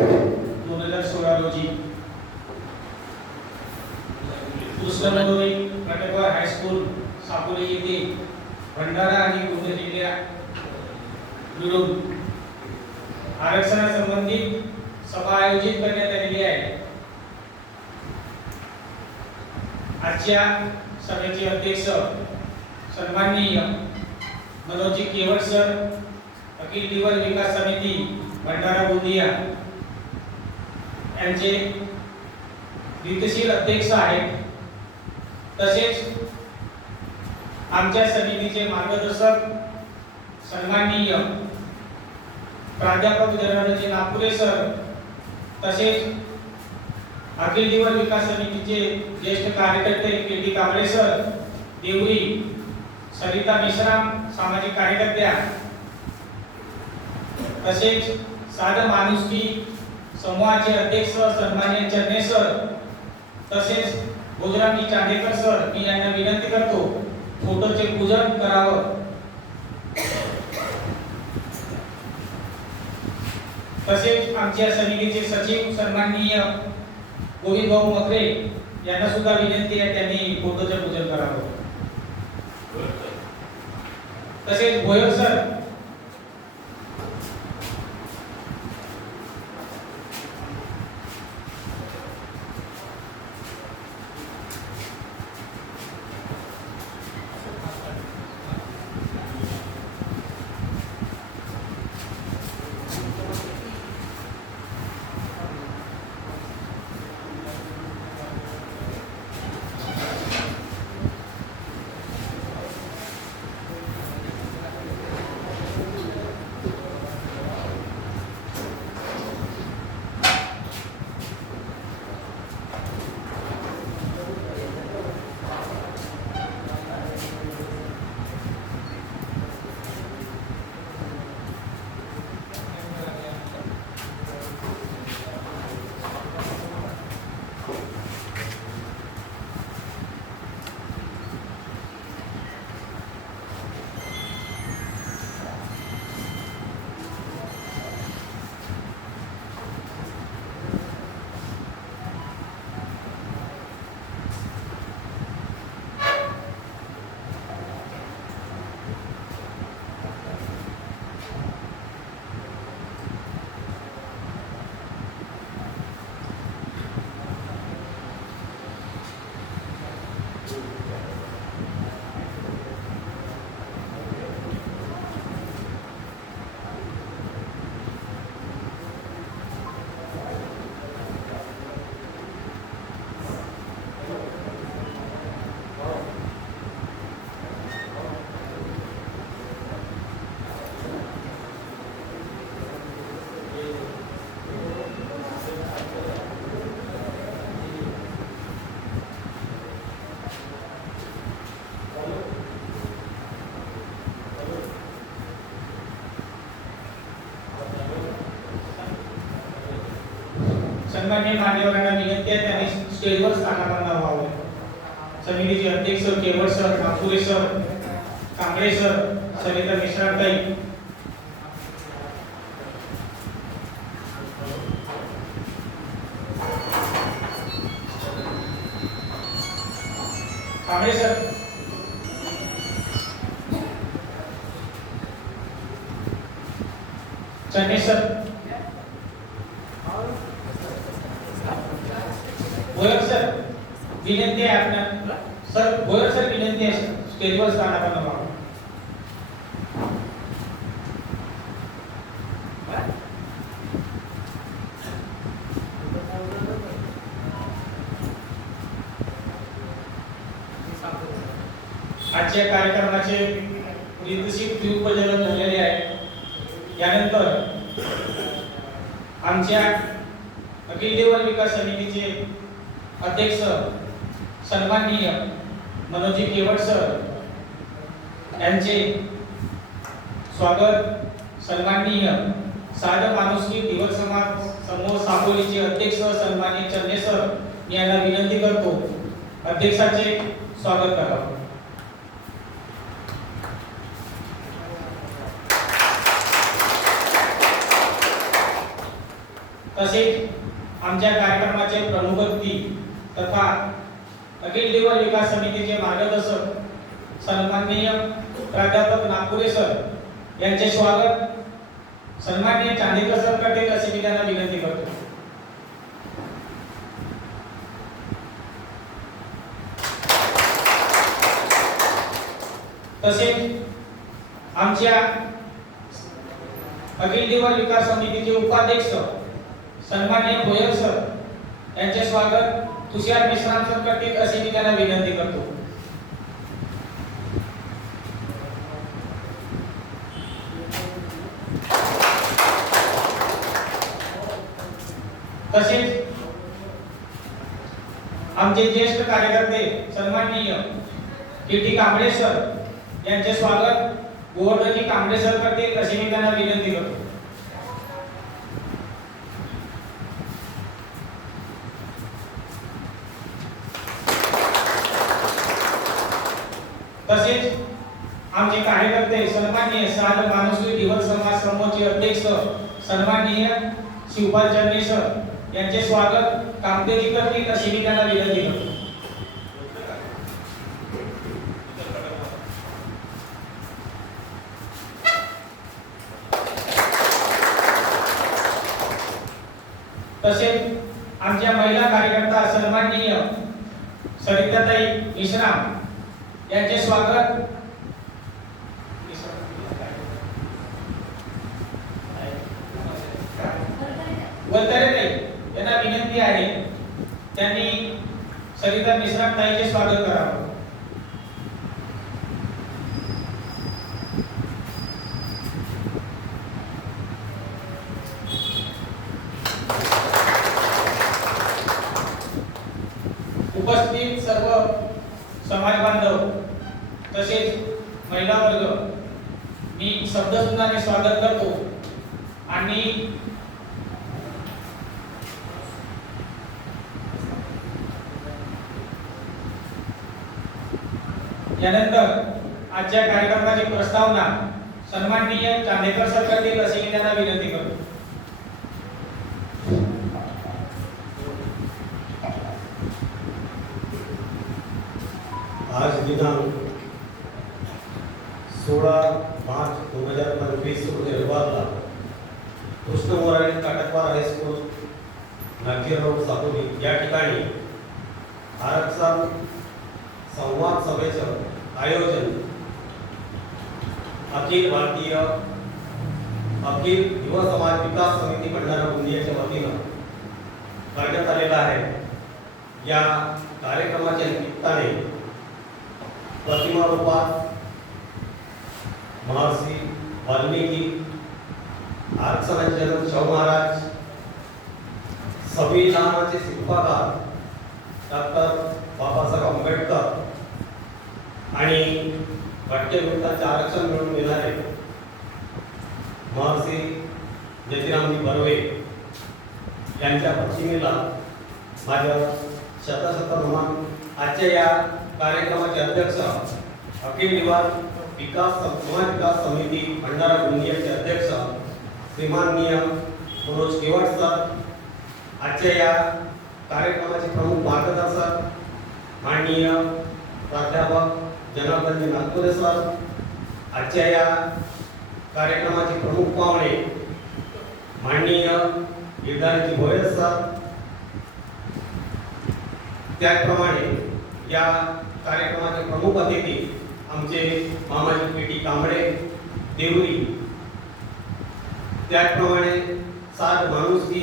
दोन हजार सोळा रोजी. कृष्णमोरी कटकवार हायस्कूल सापोली येथे भंडारा आणि पुणे जिल्ह्या मिळून आरक्षणासंबंधित सभा आयोजित करण्यात आलेली आहे. आजच्या सभेचे अध्यक्ष सन्माननीय मनोजी केवळ सर अखिल दिवस विकास समिती भंडारा गोंदिया. यांचे विकशील अध्यक्ष आहेत. तसेच आमच्या समितीचे मार्गदर्शक सन्माननीय प्राध्यापक धनराज नागपुरे सर तसेच अखिल दिवस विकास समितीचे ज्येष्ठ कार्यकर्ते K D Kamble sir Deori Sarita Meshram सामाजिक कार्यकर्त्या तसेच साध माणुसकी समूहाचे अध्यक्ष सन्मान्य चन्ने सर तसेच भोजरामजी चांदेकर सर मी यांना विनंती करतो फोटोचे पूजन करावं. तसेच आमच्या समितीचे सचिव सन्माननीय गोविंद भाऊ मकरे यांना सुद्धा विनंती आहे त्यांनी फोटोचे पूजन करावं. तसेच भोयर सर सन्मान्य मान्यवरांना विनंती आहे त्यांनी स्टेजवर स्थानापन्न व्हावे. समितीचे अध्यक्ष केवळ sir Mathure sir Kamble sir Sarita मिश्राताई. Kamble sir Channe sir Goyal sir विनंती आहे आपल्या सर गोयल सर विनंती आहे सर. स्टेजवर स्थान आपण व्हावं आजच्या कार्यक्रमाचे निर्देशित द्वीपजलन झालेले आहे. यानंतर आमच्या अखिल देवल विकास समितीचे अध्यक्ष सन्माननीय मनोजी केवट सर यांचे स्वागत सन्माननीय साध माणुसकी दिवस समाज समूह साकोलीचे अध्यक्ष सन्मानित चन्ने सर यांना विनंती करतो. अध्यक्षाचे स्वागत करावं तसेच आमच्या कार्यक्रमाचे प्रमुख अतिथी तथा अखिल दिवस विकास समितीचे मार्गदर्शक सन्माननीय प्राध्यापक नागपुरे सर यांचे स्वागत. सन्माननीय चांदेकर सर करतील असे मी त्यांना विनंती करतो. तसेच आमच्या अखिल दिवस विकास समितीचे उपाध्यक्ष सन्माननीय भोयर सर यांचे स्वागत. तुषार मिश्राम सर करतील अशी मी त्यांना विनंती करतो. तसेच आमचे ज्येष्ठ कार्यकर्ते सन्माननीय के टी कांबळे सर यांचे स्वागत गोवर्धनजी कांबळे सर करतील अशी मी त्यांना विनंती करतो. तसेच आमचे कार्यकर्ते सन्माननीय साध मानुसरी दिवस समाज समूहाचे अध्यक्ष सन्माननीय शिवपाल चंद्रे सर यांचे स्वागत कामदेजी करतील अशी मी त्यांना विनंती करतो. तसेच आमच्या महिला कार्यकर्ता सन्माननीय सरिताताई मिश्राम यांचे स्वागत. वलतरे यांना विनंती आहे त्यांनी सरिता मिश्राम ताईचे स्वागत करावं. उपस्थित सर्व समाज बांधव तसेच महिला वर्ग मी शब्दसुंदाने स्वागत करतो. आणि यानंतर आजच्या कार्यक्रमाची प्रस्तावना सन्माननीय चांदेकर सरकारतील असे मी त्यांना विनंती करतो. आज दिनांक सोळा मार्च दोन हजार पंचवीस रोजी रविवारला Krishna Morale Katakwar high school Nagjhira road Sakoli या ठिकाणी आरक्षण संवाद सभेचं आयोजन अखिल भारतीय अखिल युवा समाज विकास समिती भंडारा गोंदियाच्या वतीनं करण्यात आलेला आहे. या कार्यक्रमाच्या निमित्ताने प्रतिमा रूपात महर्षी वाल्मिकी आरक्षणाचे जनक शाहू महाराज संविधानाचे शिल्पकार डॉक्टर बाबासाहेब आंबेडकर आणि घटनेविरुद्धाचे आरक्षण मिळून येणारे महर्षी ज्योतिरामजी बर्वे यांच्या प्रतिमेला माझ्या शतशत नमन आजच्या या कार्यक्रमाचे अध्यक्ष अखिल निवार विकास समाज विकास समिती भंडारा गोंदियाचे अध्यक्ष श्रीमाननीय मनोज केवट सर आजच्या या कार्यक्रमाचे प्रमुख मार्गदर्शक माननीय प्राध्यापक जनार्दनजी नागपुरे सर आजच्या या कार्यक्रमाचे प्रमुख पाहुणे माननीय गिरधारीजी भोयर सर. त्याचप्रमाणे या कार्यक्रमाचे प्रमुख अतिथी आमचे मामाजी पेटी कांबळे देवरी. त्याचप्रमाणे सात माणुसकी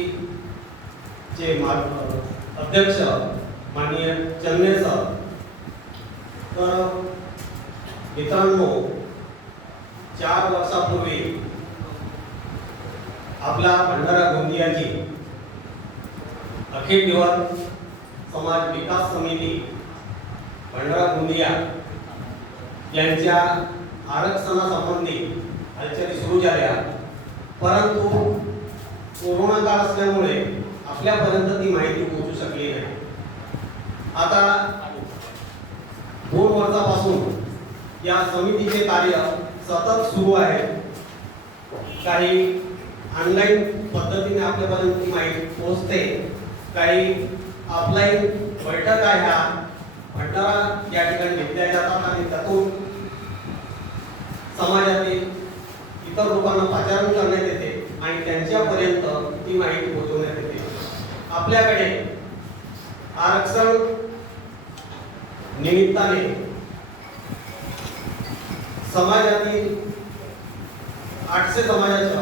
चे मार्ग अध्यक्ष माननीय चन्ने सर. तर मित्रांनो चार वर्षापूर्वी आपला भंडारा गोंदियाची अखिल दिवस समाज विकास समिती भंडारा गोंदिया यांच्या आरक्षणासंबंधी हालचाली सुरू झाल्या. परंतु कोरोना काळ असल्यामुळे आपल्यापर्यंत ती माहिती पोहोचू शकली नाही. आता दोन वर्षापासून या समितीचे कार्य सतत सुरू आहे. काही ऑनलाईन पद्धतीने आपल्यापर्यंत ती माहिती पोहोचते. काही ऑफलाईन बैठका ह्या भंडारा या ठिकाणी घेतल्या जातात आणि त्यातून समाजातील इतर लोकांना पाचारण करण्यात येते आणि त्यांच्यापर्यंत ती माहिती पोहोचवण्यात येते. आपल्याकडे आरक्षण निमित्ताने समाजातील आठशे समाजाच्या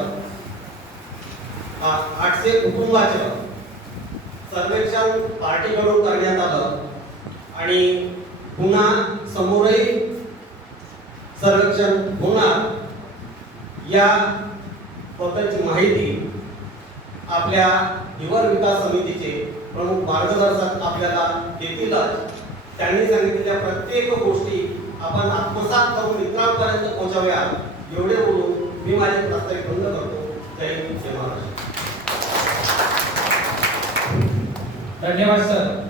आठशे कुटुंबाचं सर्वेक्षण पार्टीकडून करण्यात आलं. आणि पुन्हा समोरही सर्वेक्षण होणार. या बद्दलची माहिती आपल्या युवा विकास समितीचे प्रमुख मार्गदर्शक आपल्याला देतीलच त्यांनी सांगितलेल्या प्रत्येक गोष्टी आपण आत्मसात करून इतरांपर्यंत पोहोचाव्या एवढे बोलून मी माझे प्रास्ताविक बंद करतो. जय जय महाराष्ट्र. धन्यवाद सर.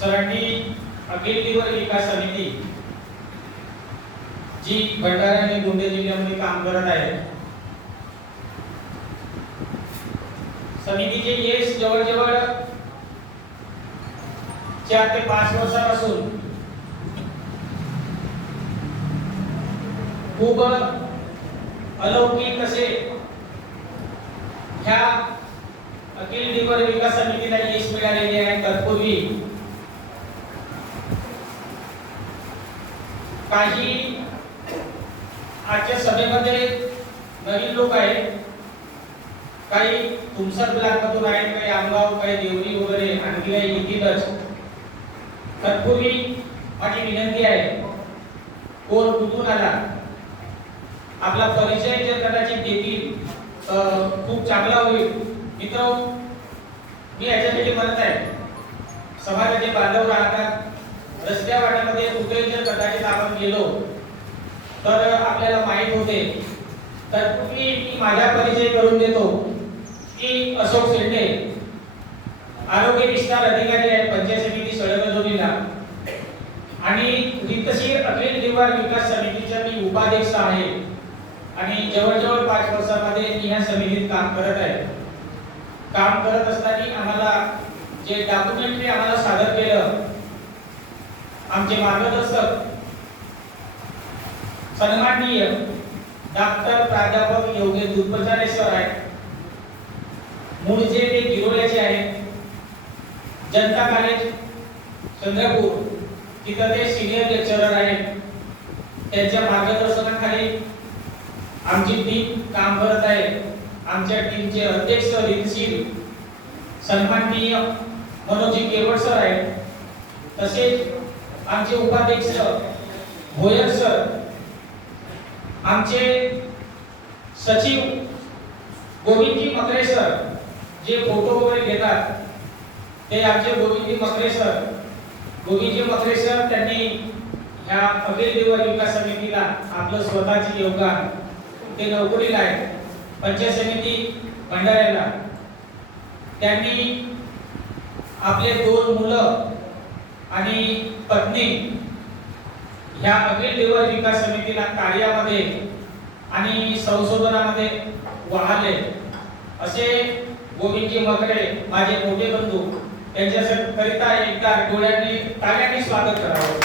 सरांनी अखिल दिवर विकास समिती जी भंडारा आणि गोंदिया जिल्ह्यामध्ये काम करत आहे समितीचे यश जवळजवळ चार ते पाच वर्षापासून खूप अलौकिक असे ह्या अखिल दिवर विकास समितीला यश मिळालेले आहे. तत्पूर्वी काही आजच्या सभेमध्ये नवीन लोक आहेत. काही तुमसर ब्लॉकमधून आहेत काही आमगाव काही देवरी वगैरे आणखी काही येतीलच तत्पूर्वी माझी विनंती आहे कोण कुठून आला? आपला परिचय जर कदाचित देतील तर खूप चांगला होईल. मित्र मी याच्यासाठी म्हणत आहे समाजाचे बांधव राहतात रस्त्या वाट्यामध्ये कुठेही जर कदाचित आपण गेलो तर आपल्याला तत्पूर्वी मी माझा परिचय करून देतो की अशोक शेंडे आरोग्य विस्तार अधिकारी आहे पंचायत समिती सळगजोरीला आणि रितशीर अखिल निवार विकास समितीचा मी उपाध्यक्ष आहे. आणि जवळजवळ पाच वर्षामध्ये मी ह्या समितीत काम करत आहे. काम करत असताना आम्हाला जे डॉक्युमेंटरी आम्हाला सादर केलं आमचे मार्गदर्शक सन्माननीय डॉक्टर प्राध्यापक योगेश दुर्पचारेश्वर सर आहेत मूळचे ते गिरोल्याचे आहेत जनता कॉलेज चंद्रपूर तिथं ते सिनियर लेक्चरर आहेत त्यांच्या मार्गदर्शनाखाली आमची टीम काम करत आहे. आमच्या टीमचे अध्यक्ष रिनशील सन्माननीय मनोजी केवट सर आहेत तसेच आमचे उपाध्यक्ष भोयर सर आमचे सचिव गोविंदजी मकरे सर जे फोटो वगैरे घेतात ते आमचे गोविंदजी मकरे सर गोविंदजी मकरे सर त्यांनी ह्या अखिल देवर विकास समितीला आपलं स्वतःचे योगदान ते नोकरीला आहे पंचायत समिती भंडाऱ्याला. त्यांनी आपले दोन मुलं आणि पत्नी ह्या अखिल देवर विकास समितीला कार्यामध्ये आणि संशोधनामध्ये वाहले असे गोविंदजी मकरे माझे मोठे बंधू त्यांच्याकरिता एकदा डोळ्यांनी टाळ्यांनी स्वागत करावं.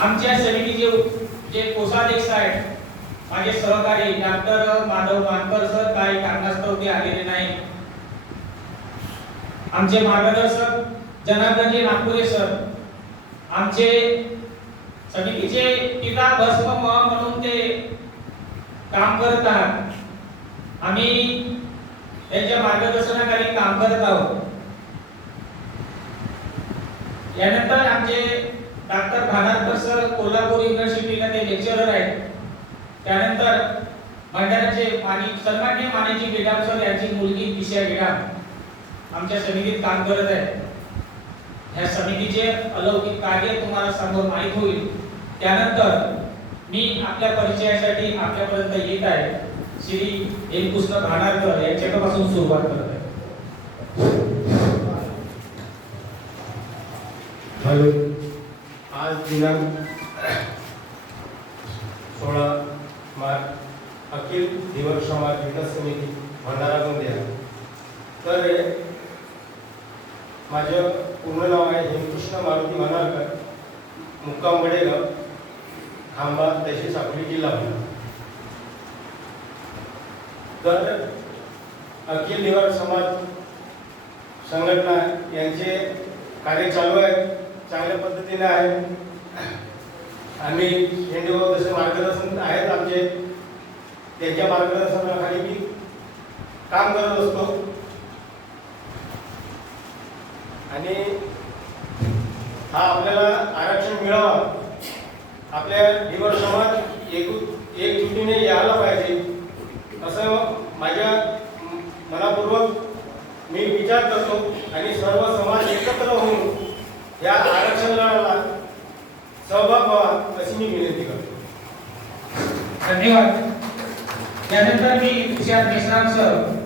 आमच्या समितीचे जे कोषाध्यक्ष आहेत माझे सहकारी डॉक्टर माधव मानकर सर काही कारणास्तव ते आलेले नाही. आमचे मार्गदर्शक जनार्दनजी नागपुरे सर. आमचे समितीचे पिता भस्म म म्हणून ते काम करतात आम्ही त्यांच्या मार्गदर्शनाखाली काम करत आहोत. यानंतर आमचे डॉक्टर भानारकर सर कोल्हापूर युनिव्हर्सिटीला ते लेक्चरर आहेत. त्यानंतर भंडाऱ्याचे मानी सन्मान्य मानेजी गेडाम सर यांची मुलगी दिशा गेडाम आमच्या समितीत काम करत आहे ह्या समितीचे अलौकिक कार्य तुम्हाला समोर माहीत होईल. त्यानंतर मी आपल्या परिचयासाठी आपल्यापर्यंत येत आहे. श्री हेमकृष्ण भानारकर यांच्यापासून सुरुवात करत आहे. हॅलो. आज दिनांक सोळा मार्च अखिल दिवस समाज विकास समिती भंडारा गोंदिया तर माझं पूर्ण नाव आहे हेमकृष्ण मारुती मनारकर मुक्काम वडेगाव खांबा तहसील साखळी जिल्हा तर अखिल निवार समाज संघटना यांचे कार्य चालू आहे चांगल्या पद्धतीने आहे. आम्ही शेंडेगाव तसे मार्गदर्शन आहेत आमचे. त्यांच्या मार्गदर्शनाखाली मी काम करत असतो. आणि हा आपल्याला आरक्षण मिळावा. आपल्या डिवर समाज एक एकजुटीने यायला पाहिजे. असं माझ्या मनापूर्वक मी विचार करतो आणि सर्व समाज एकत्र होऊन या आरक्षण लढाला सहभाग व्हावा अशी मी विनंती करतो. धन्यवाद. त्यानंतर मी तुषार मेश्राम सर